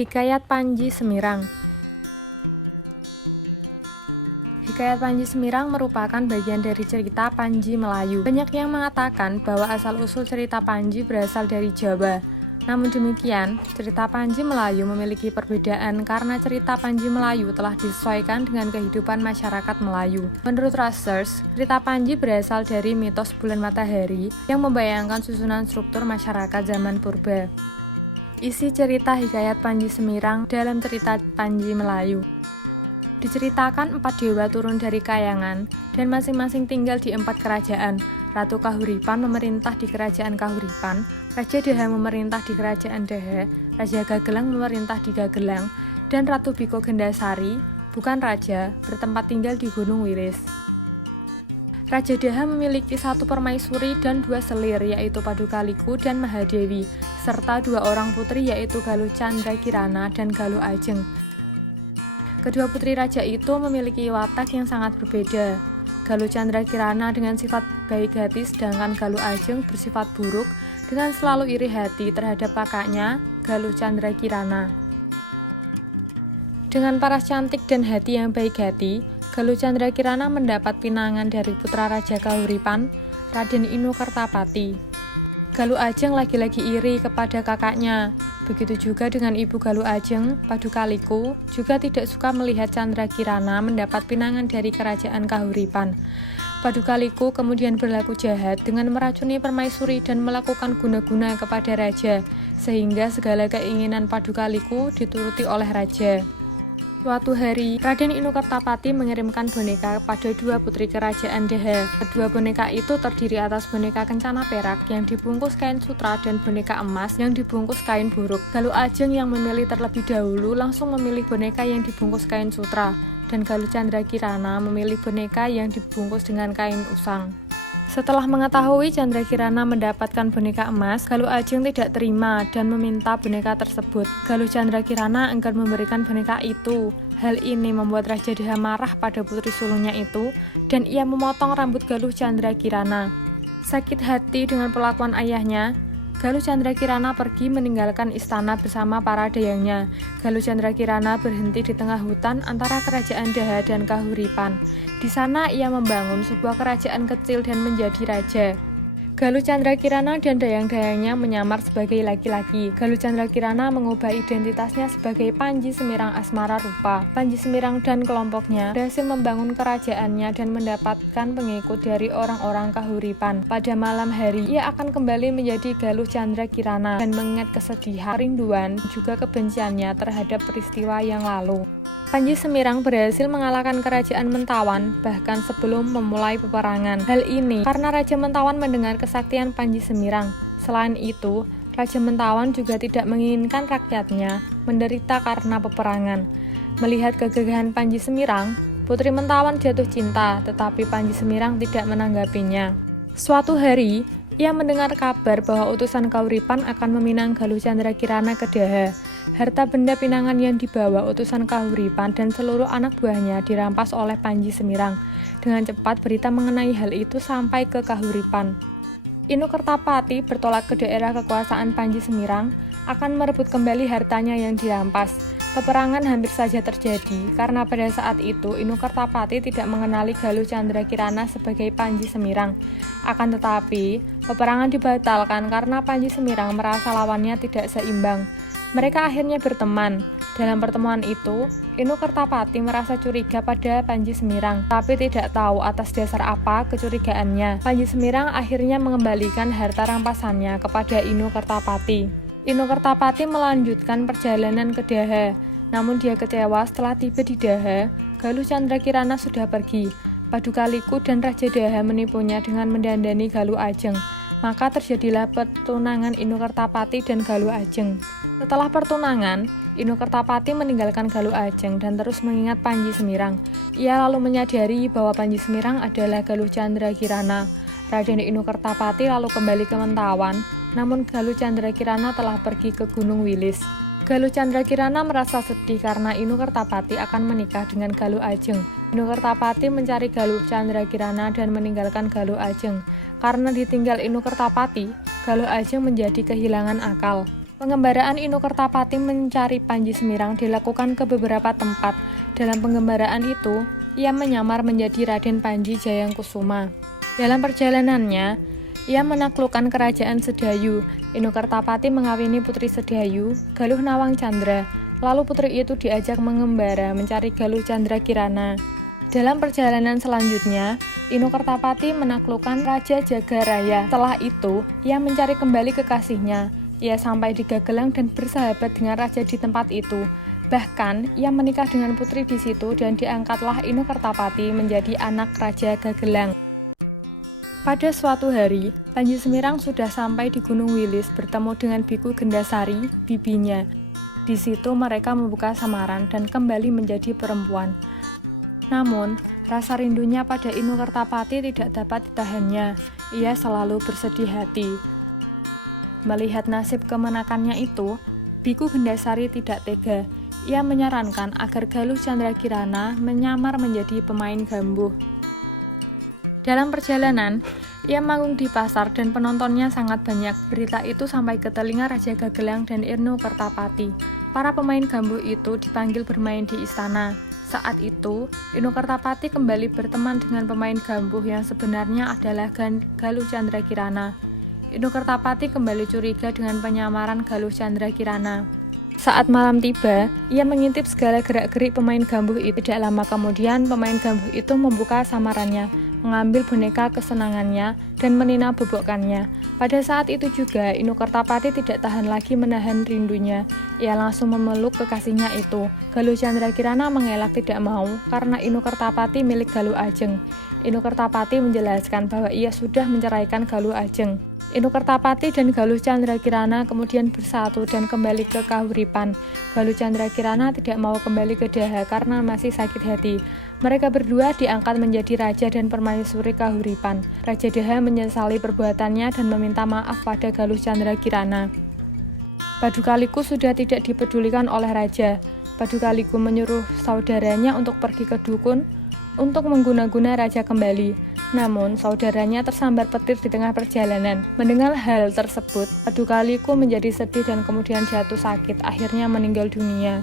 Hikayat Panji Semirang. Hikayat Panji Semirang merupakan bagian dari cerita Panji Melayu. Banyak yang mengatakan bahwa asal-usul cerita Panji berasal dari Jawa. Namun demikian, cerita Panji Melayu memiliki perbedaan karena cerita Panji Melayu telah disesuaikan dengan kehidupan masyarakat Melayu. Menurut Rogers, cerita Panji berasal dari mitos bulan matahari yang membayangkan susunan struktur masyarakat zaman purba. Isi cerita Hikayat Panji Semirang dalam cerita Panji Melayu. Diceritakan 4 dewa turun dari kayangan dan masing-masing tinggal di 4 kerajaan. Ratu Kahuripan memerintah di kerajaan Kahuripan, Raja Daha memerintah di kerajaan Daha, Raja Gagelang memerintah di Gagelang, dan Ratu Biko Gendasari, bukan raja, bertempat tinggal di Gunung Wilis. Raja Daha memiliki 1 permaisuri dan 2 selir, yaitu Padukaliku dan Mahadewi, serta 2 orang putri, yaitu Galuh Candra Kirana dan Galuh Ajeng. Kedua putri raja itu memiliki watak yang sangat berbeda. Galuh Candra Kirana dengan sifat baik hati, sedangkan Galuh Ajeng bersifat buruk dengan selalu iri hati terhadap kakaknya, Galuh Candra Kirana. Dengan paras cantik dan hati yang baik hati, Galuh Candra Kirana mendapat pinangan dari putra Raja Kahuripan, Raden Inu Kertapati. Galuh Ajeng lagi-lagi iri kepada kakaknya. Begitu juga dengan ibu Galuh Ajeng, Padukaliku, juga tidak suka melihat Candra Kirana mendapat pinangan dari kerajaan Kahuripan. Padukaliku kemudian berlaku jahat dengan meracuni permaisuri dan melakukan guna-guna kepada raja, sehingga segala keinginan Padukaliku dituruti oleh raja. Suatu hari, Raden Inu Kertapati mengirimkan boneka pada 2 putri kerajaan Daha. Kedua boneka itu terdiri atas boneka kencana perak yang dibungkus kain sutra dan boneka emas yang dibungkus kain buruk. Galuh Ajeng yang memilih terlebih dahulu langsung memilih boneka yang dibungkus kain sutra, dan Galuh Candra Kirana memilih boneka yang dibungkus dengan kain usang. Setelah mengetahui Candra Kirana mendapatkan boneka emas, Galuh Ajeng tidak terima dan meminta boneka tersebut. Galuh Candra Kirana enggan memberikan boneka itu. Hal ini membuat Raja Daha marah pada putri sulungnya itu, dan ia memotong rambut Galuh Candra Kirana. Sakit hati dengan perlakuan ayahnya, Galuh Candra Kirana pergi meninggalkan istana bersama para dayangnya. Galuh Candra Kirana berhenti di tengah hutan antara kerajaan Daha dan Kahuripan. Di sana ia membangun sebuah kerajaan kecil dan menjadi raja. Galuh Candra Kirana dan dayang-dayangnya menyamar sebagai laki-laki. Galuh Candra Kirana mengubah identitasnya sebagai Panji Semirang Asmara Rupa. Panji Semirang dan kelompoknya berhasil membangun kerajaannya dan mendapatkan pengikut dari orang-orang Kahuripan. Pada malam hari, ia akan kembali menjadi Galuh Candra Kirana dan mengingat kesedihan, kerinduan, juga kebenciannya terhadap peristiwa yang lalu. Panji Semirang berhasil mengalahkan kerajaan Mentawan bahkan sebelum memulai peperangan. Hal ini karena Raja Mentawan mendengar kesaktian Panji Semirang. Selain itu, Raja Mentawan juga tidak menginginkan rakyatnya menderita karena peperangan. Melihat kegagahan Panji Semirang, Putri Mentawan jatuh cinta, tetapi Panji Semirang tidak menanggapinya. Suatu hari, ia mendengar kabar bahwa utusan Kahuripan akan meminang Galuh Candra Kirana ke Daha. Harta benda pinangan yang dibawa utusan Kahuripan dan seluruh anak buahnya dirampas oleh Panji Semirang. Dengan cepat berita mengenai hal itu sampai ke Kahuripan. Inu Kertapati bertolak ke daerah kekuasaan Panji Semirang akan merebut kembali hartanya yang dirampas. Peperangan hampir saja terjadi karena pada saat itu Inu Kertapati tidak mengenali Galuh Candra Kirana sebagai Panji Semirang. Akan tetapi, peperangan dibatalkan karena Panji Semirang merasa lawannya tidak seimbang. Mereka akhirnya berteman. Dalam pertemuan itu, Inu Kertapati merasa curiga pada Panji Semirang, tapi tidak tahu atas dasar apa kecurigaannya. Panji Semirang akhirnya mengembalikan harta rampasannya kepada Inu Kertapati. Inu Kertapati melanjutkan perjalanan ke Daha. Namun dia kecewa setelah tiba di Daha, Galuh Candra Kirana sudah pergi. Padukaliku dan Raja Daha menipunya dengan mendandani Galuh Ajeng. Maka terjadilah pertunangan Inu Kertapati dan Galuh Ajeng. Setelah pertunangan, Inu Kertapati meninggalkan Galuh Ajeng dan terus mengingat Panji Semirang. Ia lalu menyadari bahwa Panji Semirang adalah Galuh Candra Kirana. Raden Inu Kertapati lalu kembali ke Mentawan, namun Galuh Candra Kirana telah pergi ke Gunung Wilis. Galuh Candra Kirana merasa sedih karena Inu Kertapati akan menikah dengan Galuh Ajeng. Inu Kertapati mencari Galuh Candra Kirana dan meninggalkan Galuh Ajeng. Karena ditinggal Inu Kertapati, Galuh Ajeng menjadi kehilangan akal. Pengembaraan Inokertapati mencari Panji Semirang dilakukan ke beberapa tempat. Dalam pengembaraan itu, ia menyamar menjadi Raden Panji Jayangkusuma. Dalam perjalanannya, ia menaklukkan kerajaan Sedayu. Inokertapati mengawini putri Sedayu, Galuh Nawang Candra. Lalu putri itu diajak mengembara mencari Galuh Candra Kirana. Dalam perjalanan selanjutnya, Inokertapati menaklukkan Raja Jagaraya. Setelah itu, ia mencari kembali kekasihnya. Ia sampai di Gagelang dan bersahabat dengan raja di tempat itu. Bahkan, ia menikah dengan putri di situ dan diangkatlah Inokertapati menjadi anak Raja Gagelang. Pada suatu hari, Panji Semirang sudah sampai di Gunung Wilis bertemu dengan Biku Gendasari, bibinya. Di situ mereka membuka samaran dan kembali menjadi perempuan. Namun, rasa rindunya pada Inokertapati tidak dapat ditahannya. Ia selalu bersedih hati. Melihat nasib kemenakannya itu, Biku Gendasari tidak tega. Ia menyarankan agar Galuh Candra Kirana menyamar menjadi pemain gambuh. Dalam perjalanan, ia manggung di pasar dan penontonnya sangat banyak. Berita itu sampai ke telinga Raja Gagelang dan Inokertapati. Para pemain gambuh itu dipanggil bermain di istana. Saat itu, Inokertapati kembali berteman dengan pemain gambuh yang sebenarnya adalah Galuh Candra Kirana. Inokertapati kembali curiga dengan penyamaran Galuh Candra Kirana. Saat malam tiba, ia mengintip segala gerak-gerik pemain gambuh itu. Tidak lama kemudian, pemain gambuh itu membuka samarannya, mengambil boneka kesenangannya, dan menina-bobokkannya. Pada saat itu juga, Inokertapati tidak tahan lagi menahan rindunya. Ia langsung memeluk kekasihnya itu. Galuh Candra Kirana mengelak tidak mau, karena Inokertapati milik Galuh Ajeng. Inokertapati menjelaskan bahwa ia sudah menceraikan Galuh Ajeng. Inokertapati dan Galuh Candra Kirana kemudian bersatu dan kembali ke Kahuripan. Galuh Candra Kirana tidak mau kembali ke Daha karena masih sakit hati. Mereka berdua diangkat menjadi raja dan permaisuri Kahuripan. Raja Daha menyesali perbuatannya dan meminta maaf pada Galuh Candra Kirana. Padukaliku sudah tidak dipedulikan oleh raja. Padukaliku menyuruh saudaranya untuk pergi ke dukun untuk mengguna-guna raja kembali. Namun, saudaranya tersambar petir di tengah perjalanan. Mendengar hal tersebut, Padukaliku menjadi sedih dan kemudian jatuh sakit, akhirnya meninggal dunia.